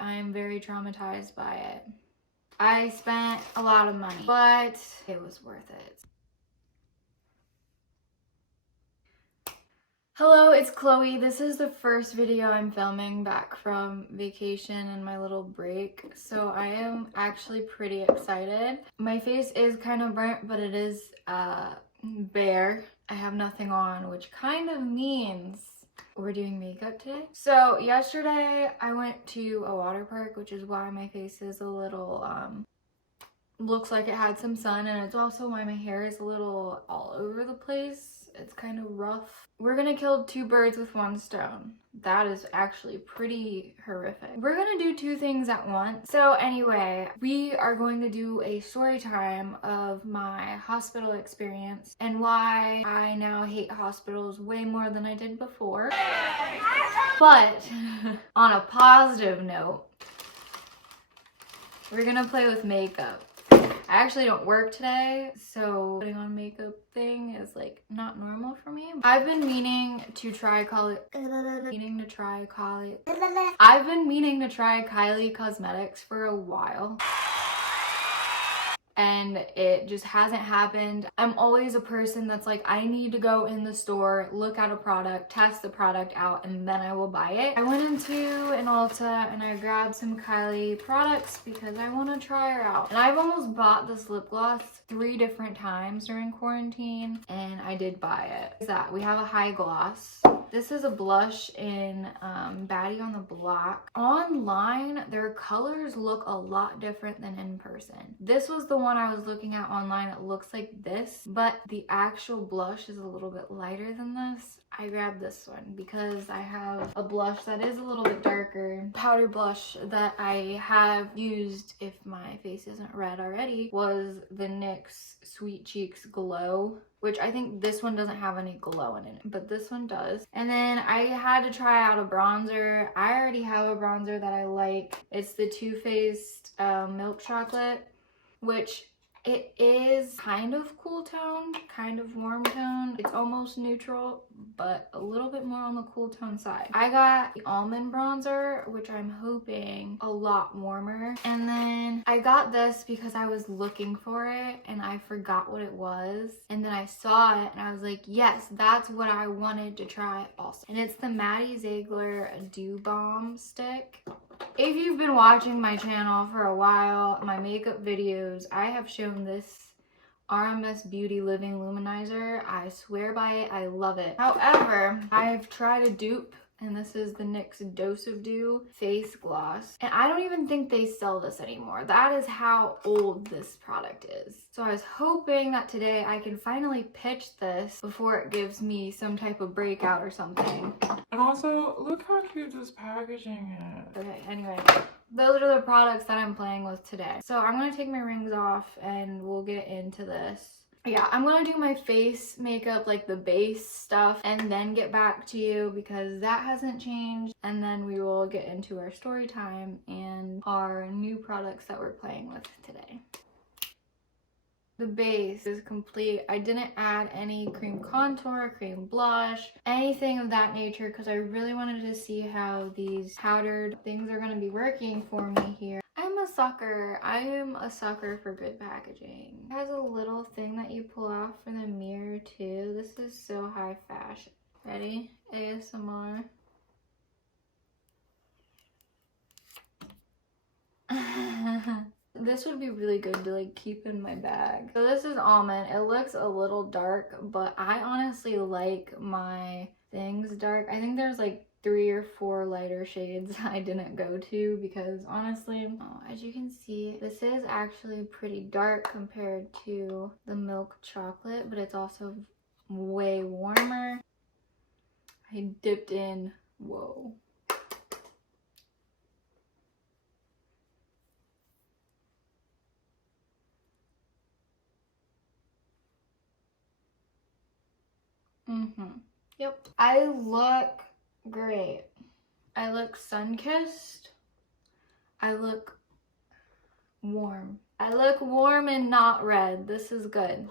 I am very traumatized by it. I spent a lot of money, but it was worth it. Hello, it's Chloe. This is the first video I'm filming back from vacation and my little break, so I am actually pretty excited. My face is kind of burnt, but it is bare. I have nothing on, which kind of means we're doing makeup today. So yesterday I went to a water park, which is why my face is a little looks like it had some sun, and it's also why my hair is a little all over the place. It's kind of rough. We're gonna kill two birds with one stone. That is actually pretty horrific. We're gonna do two things at once. So anyway, we are going to do a story time of my hospital experience and why I now hate hospitals way more than I did before. But on a positive note, we're gonna play with makeup. I actually don't work today, so putting on makeup thing is like not normal for me. I've been meaning to try Kylie Cosmetics for a while, and it just hasn't happened. I'm always a person that's like, I need to go in the store, look at a product, test the product out, and then I will buy it. I went into an Ulta and I grabbed some Kylie products because I want to try her out. And I've almost bought this lip gloss 3 different times during quarantine, and I did buy it. Is that we have a high gloss. This is a blush in Baddie on the Block. Online, their colors look a lot different than in person. This was the one I was looking at online. It looks like this, but the actual blush is a little bit lighter than this. I grabbed this one because I have a blush that is a little bit darker. Powder blush that I have used, if my face isn't red already, was the NYX Sweet Cheeks Glow, which I think this one doesn't have any glow in it, but this one does. And then I had to try out a bronzer. I already have a bronzer that I like. It's the Too Faced Milk Chocolate, which it is kind of cool toned, kind of warm toned. It's almost neutral, but a little bit more on the cool tone side. I got the almond bronzer, which I'm hoping a lot warmer. And then I got this because I was looking for it and I forgot what it was. And then I saw it and I was like, yes, that's what I wanted to try also. And it's the Maddie Ziegler Dew Balm Stick. If you've been watching my channel for a while, my makeup videos, I have shown this RMS Beauty Living Luminizer. I swear by it. I love it. However, I've tried a dupe, and this is the NYX Dose of Dew Face Gloss. And I don't even think they sell this anymore. That is how old this product is. So I was hoping that today I can finally pitch this before it gives me some type of breakout or something. And also, look how cute this packaging is. Okay, anyway, those are the products that I'm playing with today. So I'm gonna take my rings off and we'll get into this. Yeah, I'm gonna do my face makeup, like the base stuff, and then get back to you because that hasn't changed. And then we will get into our story time and our new products that we're playing with today. The base is complete. I didn't add any cream contour, cream blush, anything of that nature because I really wanted to see how these powdered things are going to be working for me here. I'm a sucker. I am a sucker for good packaging. It has a little thing that you pull off for the mirror too. This is so high fashion. Ready? ASMR. This would be really good to like keep in my bag. So this is almond. It looks a little dark, but I honestly like my things dark. I think there's like 3 or 4 lighter shades I didn't go to because honestly, as you can see, this is actually pretty dark compared to the milk chocolate, but it's also way warmer. I dipped in, whoa. Yep. I look great. I look sun-kissed. I look warm. I look warm and not red. This is good.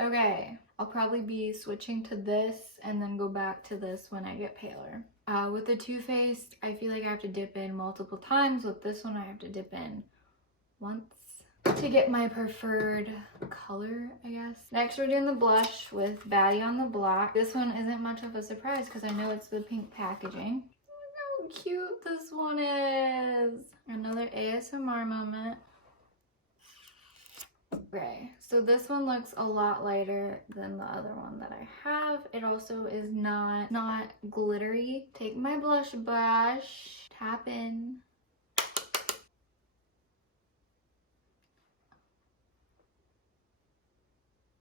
Okay, I'll probably be switching to this and then go back to this when I get paler. With the Too Faced, I feel like I have to dip in multiple times. With this one, I have to dip in once to get my preferred color, I guess. Next, we're doing the blush with Baddie on the Block. This one isn't much of a surprise because I know it's the pink packaging. Look how cute this one is. Another ASMR moment. Okay, so this one looks a lot lighter than the other one that I have. It also is not glittery. Take my blush brush, tap in.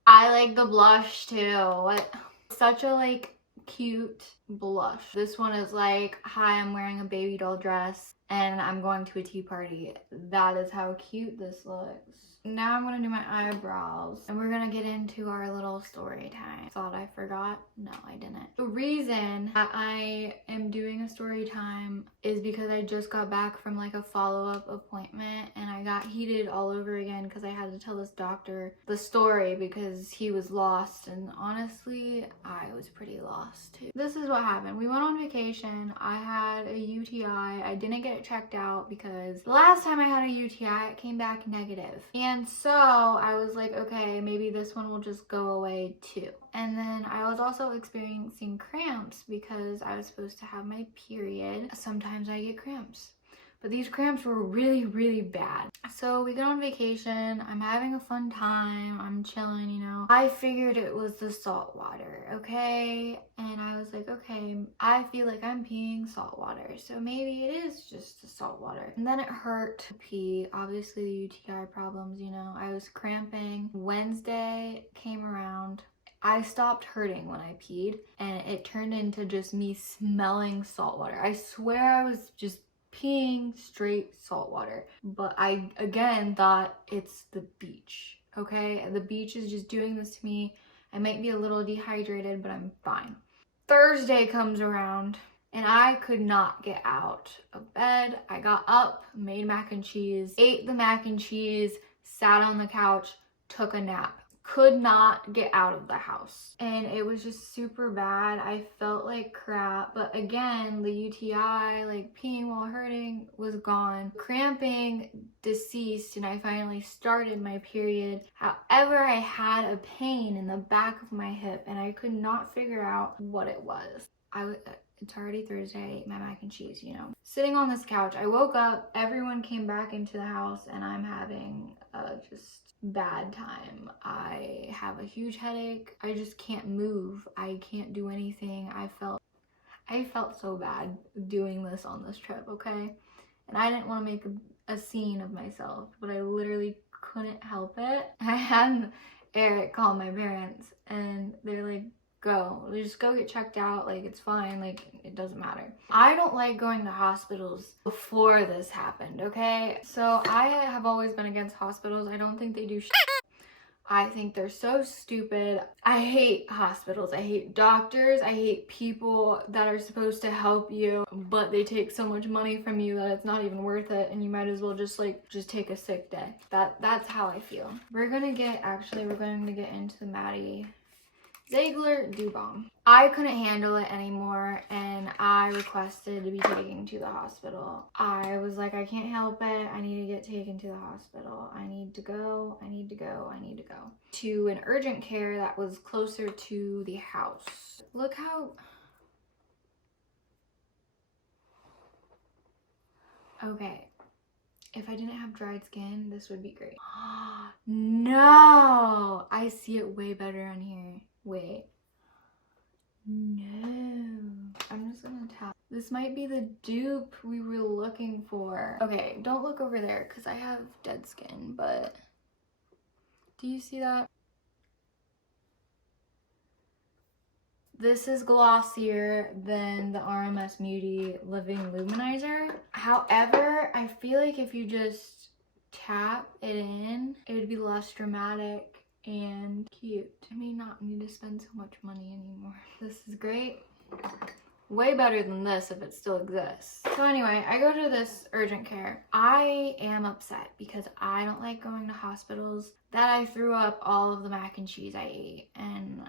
I like the blush too. What? Such a like cute blush. This one is like, hi, I'm wearing a baby doll dress and I'm going to a tea party. That is how cute this looks. Now I'm gonna do my eyebrows and we're gonna get into our little story time. Thought I forgot? No, I didn't. The reason that I am doing a story time is because I just got back from like a follow-up appointment and I got heated all over again because I had to tell this doctor the story because he was lost, and honestly, I was pretty lost too. This is what happened. We went on vacation. I had a UTI. I didn't get it checked out because the last time I had a UTI, it came back negative. And so I was like, okay, maybe this one will just go away too. And then I was also experiencing cramps because I was supposed to have my period. Sometimes I get cramps, but these cramps were really, really bad. So we go on vacation. I'm having a fun time. I'm chilling, you know. I figured it was the salt water, okay? And I was like, okay, I feel like I'm peeing salt water, so maybe it is just the salt water. And then it hurt to pee. Obviously the UTI problems, you know. I was cramping. Wednesday came around. I stopped hurting when I peed and it turned into just me smelling salt water. I swear I was just peeing straight salt water, but I again thought it's the beach. Okay, the beach is just doing this to me. I might be a little dehydrated, but I'm fine. Thursday comes around and I could not get out of bed. I got up, made mac and cheese, ate the mac and cheese, sat on the couch, took a nap. Could not get out of the house and it was just super bad. I felt like crap, but again, the UTI, like peeing while hurting, was gone. Cramping deceased and I finally started my period. However, I had a pain in the back of my hip and I could not figure out what it was. It's already Thursday, I ate my mac and cheese, you know. Sitting on this couch, I woke up, everyone came back into the house and I'm having just bad time. I have a huge headache. I just can't move. I can't do anything. I felt so bad doing this on this trip, okay? And I didn't want to make a scene of myself, but I literally couldn't help it. I had Eric call my parents and they're like, just go get checked out, like it's fine, like it doesn't matter. I don't like going to hospitals before this happened, okay? So I have always been against hospitals. I don't think they do shit. I think they're so stupid. I hate hospitals. I hate doctors. I hate people that are supposed to help you, but they take so much money from you that it's not even worth it, and you might as well just take a sick day. That's how I feel. We're going to get into the Maddie Ziegler Dew Bomb. I couldn't handle it anymore and I requested to be taken to the hospital. I was like, I can't help it. I need to get taken to the hospital. I need to go. To an urgent care that was closer to the house. Look how... Okay. If I didn't have dried skin, this would be great. No! I see it way better on here. Wait. No. I'm just gonna tap. This might be the dupe we were looking for. Okay, don't look over there because I have dead skin, but do you see that? This is glossier than the RMS Beauty Living Luminizer. However, I feel like if you just tap it in, it would be less dramatic and cute. I may not need to spend so much money anymore. This is great. Way better than this if it still exists. So anyway, I go to this urgent care. I am upset because I don't like going to hospitals. that I threw up all of the mac and cheese I ate, and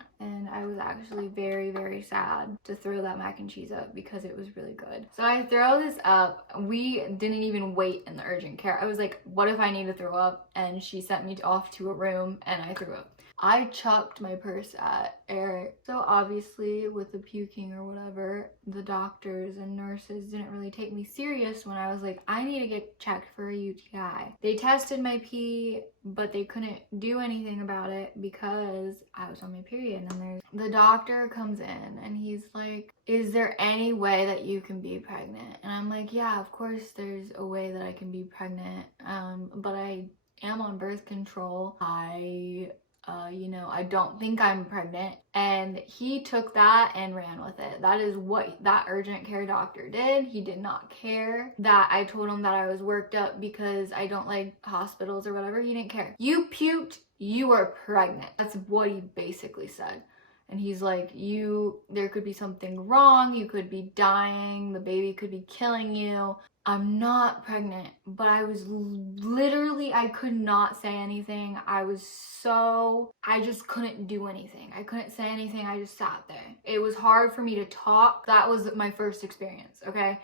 I was actually very, very sad to throw that mac and cheese up because it was really good. So I throw this up. We didn't even wait in the urgent care. I was like, what if I need to throw up? And she sent me off to a room and I threw up. I chucked my purse at Eric. So obviously with the puking or whatever, the doctors and nurses didn't really take me serious when I was like, I need to get checked for a UTI. They tested my pee, but they couldn't do anything about it because I was on my period. And the doctor comes in and he's like, is there any way that you can be pregnant? And I'm like, yeah, of course there's a way that I can be pregnant. But I am on birth control. I don't think I'm pregnant. And he took that and ran with it. That is what that urgent care doctor did. He did not care that I told him that I was worked up because I don't like hospitals or whatever. He didn't care. You puked, you are pregnant. That's what he basically said. And he's like, there could be something wrong. You could be dying. The baby could be killing you. I'm not pregnant, but I was literally, I could not say anything. I just couldn't do anything. I couldn't say anything. I just sat there. It was hard for me to talk. That was my first experience, okay?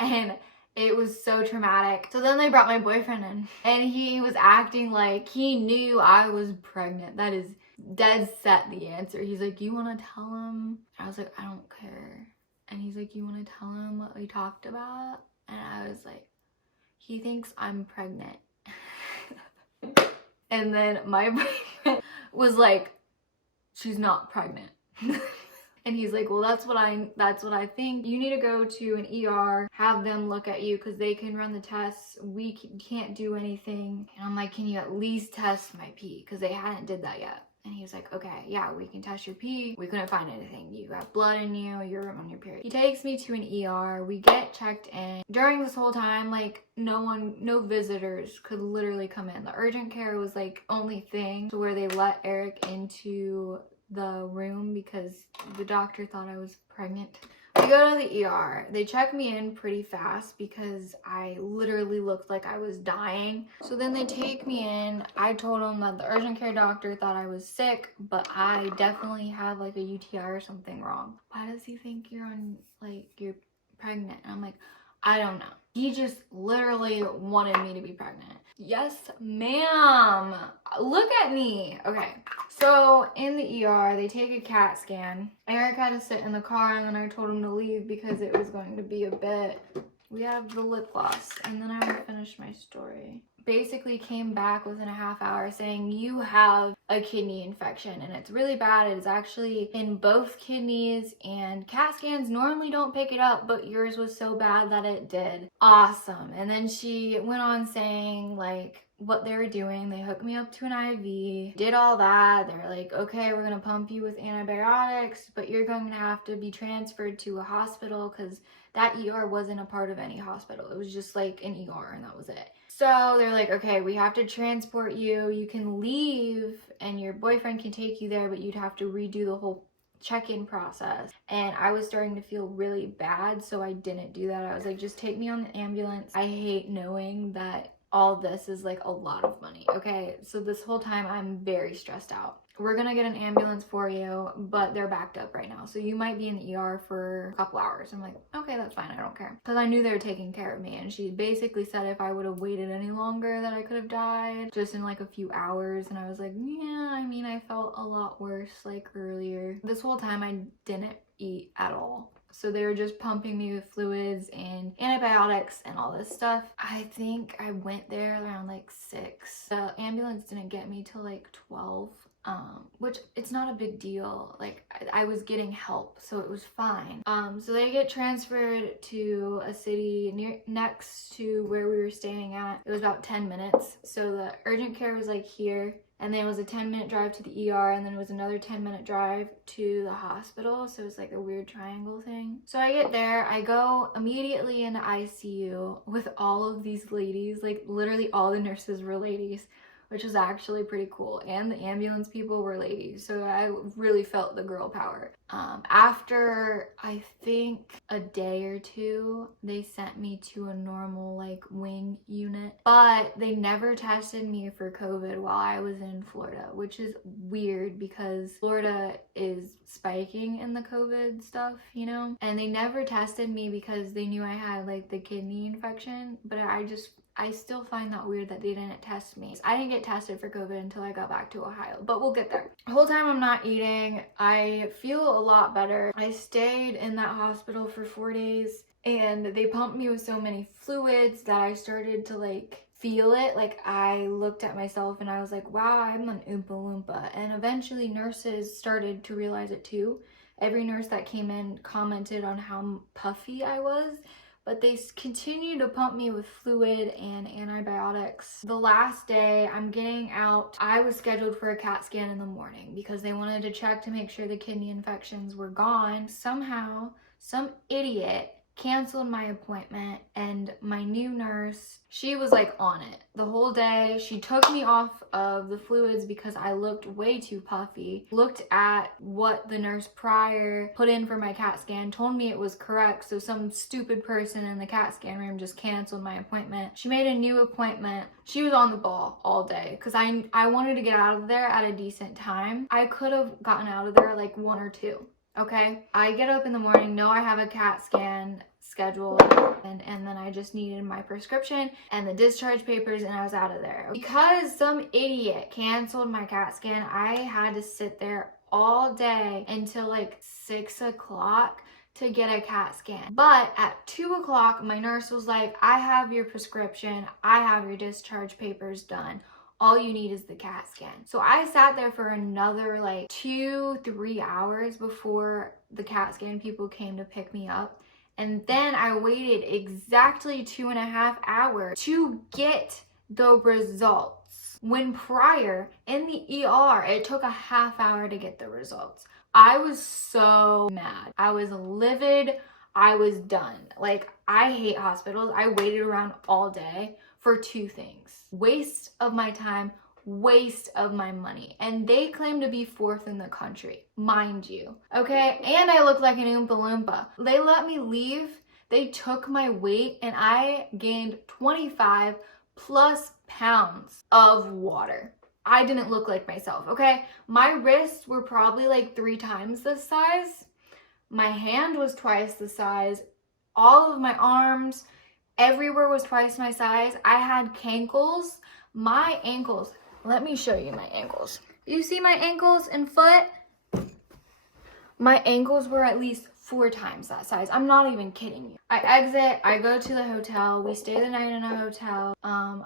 And it was so traumatic. So then they brought my boyfriend in and he was acting like he knew I was pregnant. That is dead set the answer. He's like, you want to tell him? I was like, I don't care. And he's like, you want to tell him what we talked about? And I was like, he thinks I'm pregnant. And then my boyfriend was like, she's not pregnant. And he's like, well, that's what I think. You need to go to an ER, have them look at you because they can run the tests. We can't do anything. And I'm like, can you at least test my pee? Because they hadn't did that yet. And he was like, okay, yeah, we can test your pee. We couldn't find anything. You got blood in you. You're on your period. He takes me to an ER. We get checked in. During this whole time, like, no visitors could literally come in. The urgent care was like only thing to where they let Eric into the room because the doctor thought I was pregnant. We go to the ER. They check me in pretty fast because I literally looked like I was dying. So then they take me in. I told them that the urgent care doctor thought I was sick, but I definitely have like a UTI or something wrong. Why does he think you're pregnant? And I'm like, I don't know. He just literally wanted me to be pregnant. Yes, ma'am. Look at me. Okay. So in the ER, they take a CAT scan. Eric had to sit in the car and then I told him to leave because it was going to be a bit. We have the lip gloss and then I would finish my story. Basically came back within a half hour saying you have a kidney infection and it's really bad. It is actually in both kidneys and CAT scans normally don't pick it up, but yours was so bad that it did. Awesome. And then she went on saying like what they were doing. They hooked me up to an IV, did all that. They're like, okay, we're gonna pump you with antibiotics, but you're going to have to be transferred to a hospital because that ER wasn't a part of any hospital. It was just like an ER and that was it. So they're like, okay, we have to transport you. You can leave and your boyfriend can take you there, but you'd have to redo the whole check-in process. And I was starting to feel really bad, so I didn't do that. I was like, just take me on the ambulance. I hate knowing that all this is like a lot of money, okay? So this whole time I'm very stressed out. We're gonna get an ambulance for you, but they're backed up right now. So you might be in the ER for a couple hours. I'm like, okay, that's fine, I don't care. Because I knew they were taking care of me. And she basically said if I would have waited any longer that I could have died just in like a few hours. And I was like, yeah, I mean, I felt a lot worse like earlier. This whole time I didn't eat at all. So they were just pumping me with fluids and antibiotics and all this stuff. I think I went there around like 6. The ambulance didn't get me till like 12. Which it's not a big deal. Like I was getting help, so it was fine. So they get transferred to a city next to where we were staying at. It was about 10 minutes. So the urgent care was like here, and then it was a 10-minute drive to the ER, and then it was another 10-minute drive to the hospital. So it was like a weird triangle thing. So I get there, I go immediately into ICU with all of these ladies, like literally all the nurses were ladies, which is actually pretty cool. And the ambulance people were ladies, so I really felt the girl power. After I think a day or two, they sent me to a normal like wing unit, but they never tested me for COVID while I was in Florida, which is weird because Florida is spiking in the COVID stuff, you know? And they never tested me because they knew I had like the kidney infection, but I still find that weird that they didn't test me. I didn't get tested for COVID until I got back to Ohio, but we'll get there. The whole time I'm not eating, I feel a lot better. I stayed in that hospital for 4 days and they pumped me with so many fluids that I started to like feel it. Like I looked at myself and I was like, wow, I'm an Oompa Loompa. And eventually nurses started to realize it too. Every nurse that came in commented on how puffy I was, but they continue to pump me with fluid and antibiotics. The last day I'm getting out, I was scheduled for a CAT scan in the morning because they wanted to check to make sure the kidney infections were gone. Somehow, some idiot canceled my appointment, and my new nurse, she was like on it the whole day. She took me off of the fluids because I looked way too puffy, looked at what the nurse prior put in for my CAT scan, told me it was correct, so some stupid person in the CAT scan room just canceled my appointment. She made a new appointment. She was on the ball all day because I wanted to get out of there at a decent time. I could have gotten out of there like 1 or 2. Okay, I get up in the morning, know I have a CAT scan scheduled, and then I just needed my prescription and the discharge papers, and I was out of there. Because some idiot canceled my CAT scan, I had to sit there all day until like 6 o'clock to get a CAT scan. But at 2 o'clock, my nurse was like, I have your prescription, I have your discharge papers done. All you need is the CAT scan. So I sat there for another like 2-3 hours before the CAT scan people came to pick me up. And then I waited exactly 2.5 hours to get the results. When prior in the ER, it took a half hour to get the results. I was so mad. I was livid. I was done. Like, I hate hospitals. I waited around all day for 2 things. Waste of my time, waste of my money. And they claim to be 4th in the country, mind you. Okay, and I look like an Oompa Loompa. They let me leave. They took my weight and I gained 25 plus pounds of water. I didn't look like myself, okay? My wrists were probably like 3 times this size. My hand was twice the size. All of my arms, everywhere was twice my size. I had cankles. My ankles, let me show you my ankles. You see my ankles and foot? My ankles were at least 4 times that size. I'm not even kidding you. I exit, I go to the hotel. We stay the night in a hotel.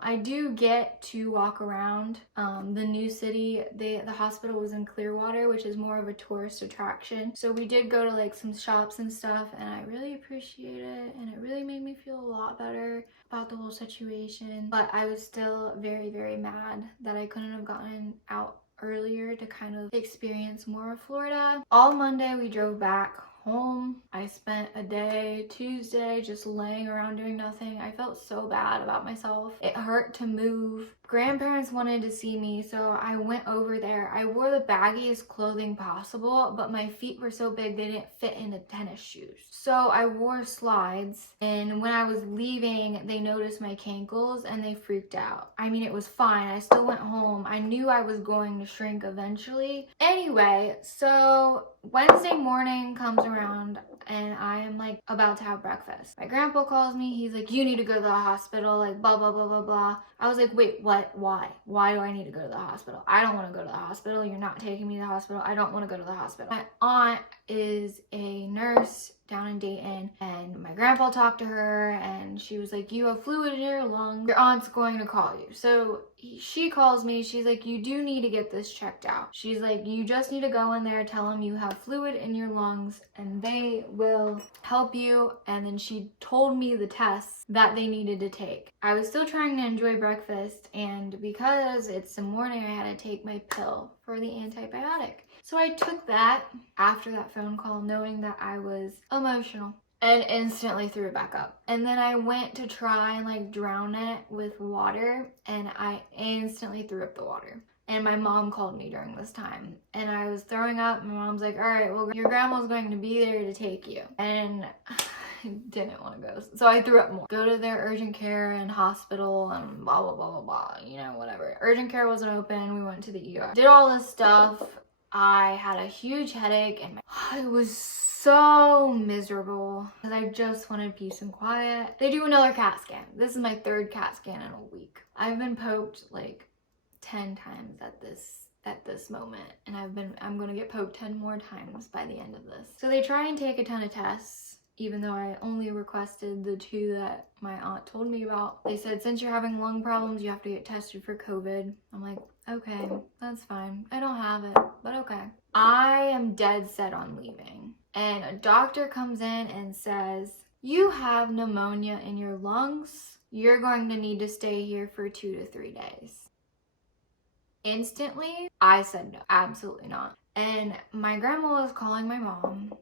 I do get to walk around the new city. The hospital was in Clearwater, which is more of a tourist attraction. So we did go to like some shops and stuff, and I really appreciate it. And it really made me feel a lot better about the whole situation. But I was still very, very mad that I couldn't have gotten out earlier to kind of experience more of Florida. All Monday we drove back home. I spent a day Tuesday just laying around doing nothing. I felt so bad about myself. It hurt to move. Grandparents wanted to see me, so I went over there. I wore the baggiest clothing possible, but my feet were so big they didn't fit into tennis shoes. So I wore slides, and when I was leaving, they noticed my cankles and they freaked out. I mean, it was fine. I still went home. I knew I was going to shrink eventually. Anyway, so Wednesday morning comes around and I am like about to have breakfast. My grandpa calls me. He's like, you need to go to the hospital, like blah, blah, blah, blah, blah. I was like, wait, what? Why? Why do I need to go to the hospital? I don't want to go to the hospital. You're not taking me to the hospital. I don't want to go to the hospital. My aunt is a nurse down in Dayton, and my grandpa talked to her and she was like, you have fluid in your lungs. Your aunt's going to call you. So she calls me. She's like, you do need to get this checked out. She's like, you just need to go in there, tell them you have fluid in your lungs and they will help you. And then she told me the tests that they needed to take. I was still trying to enjoy breakfast, and because it's the morning, I had to take my pill for the antibiotic. So I took that after that phone call, knowing that I was emotional. and instantly threw it back up. And then I went to try and like drown it with water, and I instantly threw up the water. And my mom called me during this time, and I was throwing up. My mom's like, all right, well, your grandma's going to be there to take you. And I didn't want to go, so I threw up more. Go to their urgent care and hospital and blah, blah, blah, blah, blah, you know, whatever. Urgent care wasn't open. We went to the ER. Did all this stuff. I had a huge headache, and it was so miserable because I just wanted peace and quiet. They do another CAT scan. This is my 3rd CAT scan in a week. I've been poked like 10 times at this moment, and I'm gonna get poked 10 more times by the end of this. So they try and take a ton of tests, even though I only requested the 2 that my aunt told me about. They said, since you're having lung problems, you have to get tested for COVID. I'm like, okay, that's fine. I don't have it, but okay. I am dead set on leaving. And a doctor comes in and says, you have pneumonia in your lungs. You're going to need to stay here for 2 to 3 days. Instantly, I said no, absolutely not. And my grandma was calling my mom.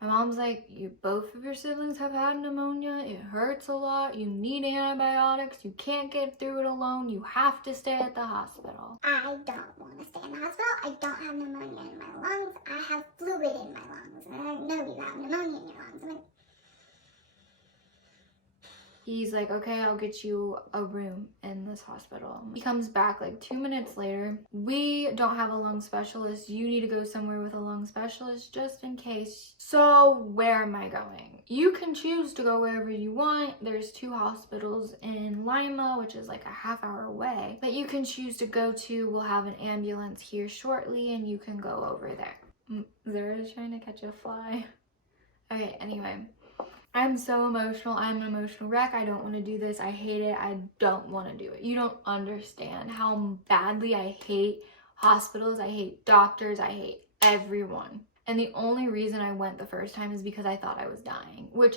My mom's like, both of your siblings have had pneumonia. It hurts a lot. You need antibiotics. You can't get through it alone. You have to stay at the hospital. I don't want to stay in the hospital. I don't have pneumonia in my lungs. I have fluid in my lungs. And I know you have pneumonia in your lungs. I'm like, He's like, okay, I'll get you a room in this hospital. He comes back like 2 minutes later. We don't have a lung specialist. You need to go somewhere with a lung specialist just in case. So where am I going? You can choose to go wherever you want. There's 2 hospitals in Lima, which is like a half-hour away, that you can choose to go to. We'll have an ambulance here shortly, and you can go over there. Zara's trying to catch a fly. Okay, anyway. I'm so emotional. I'm an emotional wreck. I don't want to do this. I hate it. I don't want to do it. You don't understand how badly I hate hospitals. I hate doctors. I hate everyone. And the only reason I went the first time is because I thought I was dying, which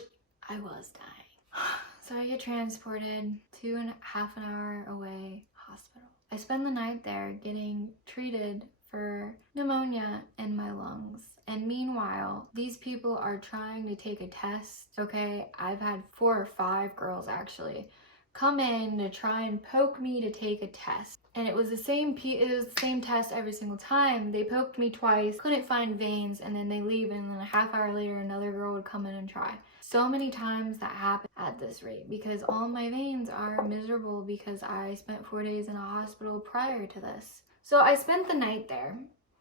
I was dying. So I get transported 2.5 hour away hospital. I spend the night there getting treated for pneumonia in my lungs. And meanwhile, these people are trying to take a test, okay? I've had 4 or 5 girls actually come in to try and poke me to take a test. And it was the same test every single time. They poked me twice, couldn't find veins, and then they leave, and then a half hour later another girl would come in and try. So many times that happened at this rate because all my veins are miserable because I spent 4 days in a hospital prior to this. So I spent the night there.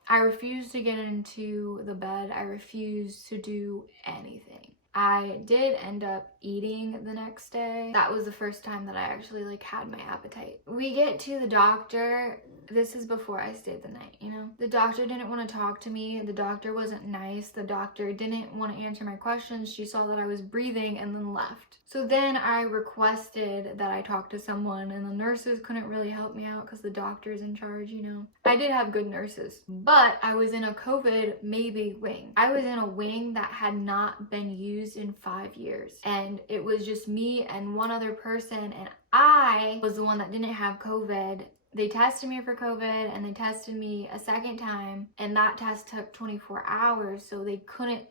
I refused to get into the bed. I refused to do anything. I did end up eating the next day. That was the first time that I actually like had my appetite. We get to the doctor. This is before I stayed the night, you know? The doctor didn't want to talk to me. The doctor wasn't nice. The doctor didn't want to answer my questions. She saw that I was breathing and then left. So then I requested that I talk to someone, and the nurses couldn't really help me out because the doctor's in charge, you know? I did have good nurses, but I was in a COVID maybe wing. I was in a wing that had not been used in 5 years, and it was just me and one other person, and I was the one that didn't have COVID. They tested me for COVID, and they tested me a second time, and that test took 24 hours, so they couldn't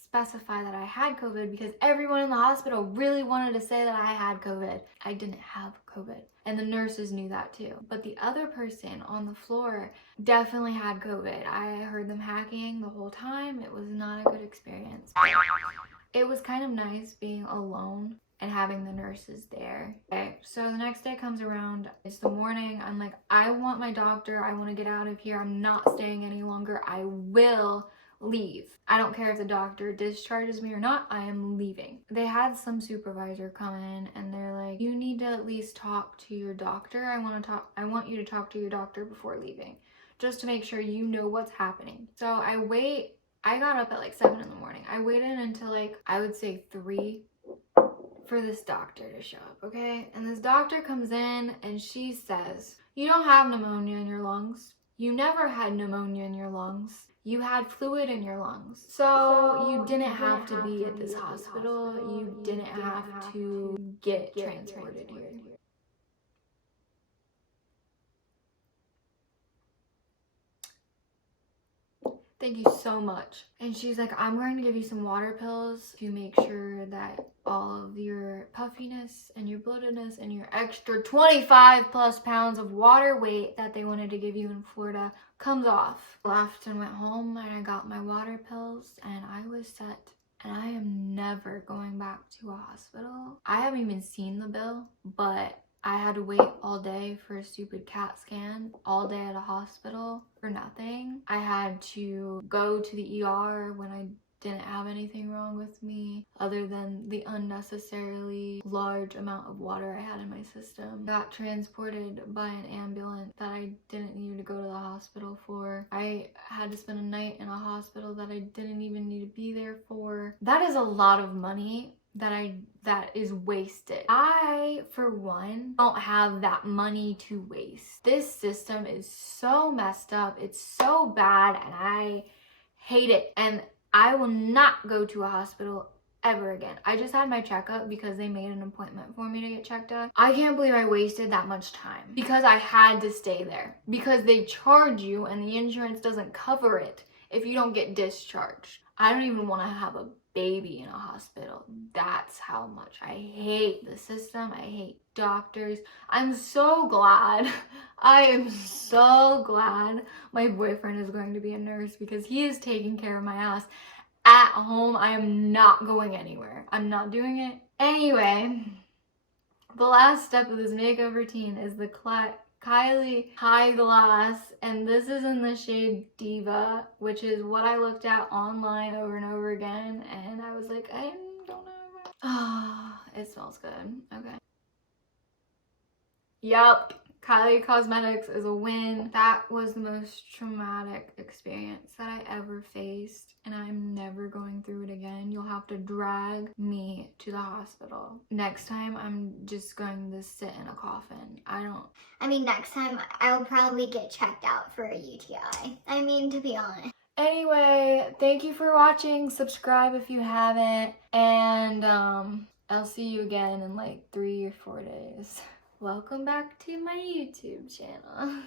specify that I had COVID because everyone in the hospital really wanted to say that I had COVID. I didn't have COVID, and the nurses knew that too. But the other person on the floor definitely had COVID. I heard them hacking the whole time. It was not a good experience. It was kind of nice being alone and having the nurses there. Okay, so the next day comes around. It's the morning. I'm like, I want my doctor. I want to get out of here. I'm not staying any longer. I will leave. I don't care if the doctor discharges me or not. I am leaving. They had some supervisor come in, and they're like, you need to at least talk to your doctor. I want you to talk to your doctor before leaving, just to make sure you know what's happening. So I wait. I got up at like 7 in the morning. I waited until like, I would say 3 for this doctor to show up, okay? And this doctor comes in and she says, you don't have pneumonia in your lungs. You never had pneumonia in your lungs. You had fluid in your lungs. So you didn't have to be at this hospital. You didn't have to get transported here. Thank you so much. And she's like, I'm going to give you some water pills to make sure that all of your puffiness and your bloatedness and your extra 25 plus pounds of water weight that they wanted to give you in Florida comes off. Left and went home and I got my water pills and I was set. And I am never going back to a hospital. I haven't even seen the bill, but I had to wait all day for a stupid CAT scan, all day at a hospital for nothing. I had to go to the ER when I didn't have anything wrong with me other than the unnecessarily large amount of water I had in my system. Got transported by an ambulance that I didn't need to go to the hospital for. I had to spend a night in a hospital that I didn't even need to be there for. That is a lot of money that is wasted. I, for one, don't have that money to waste. This system is so messed up. It's so bad and I hate it. And I will not go to a hospital ever again. I just had my checkup because they made an appointment for me to get checked out. I can't believe I wasted that much time because I had to stay there because they charge you and the insurance doesn't cover it if you don't get discharged. I don't even want to have a baby in a hospital. That's how much I hate the system. I hate doctors. I'm so glad. I am so glad my boyfriend is going to be a nurse because he is taking care of my ass at home. I am not going anywhere. I'm not doing it. Anyway, the last step of this makeup routine is the Kylie High Glass, and this is in the shade Diva, which is what I looked at online over and over again, and I was like, I don't know. Ah, it smells good. Okay. Yup. Kylie Cosmetics is a win. That was the most traumatic experience that I ever faced, and I'm never going through it again. You'll have to drag me to the hospital. Next time, I'm just going to sit in a coffin. I mean, next time I'll probably get checked out for a UTI. I mean, to be honest. Anyway, thank you for watching. Subscribe if you haven't, and I'll see you again in like 3 or 4 days. Welcome back to my YouTube channel.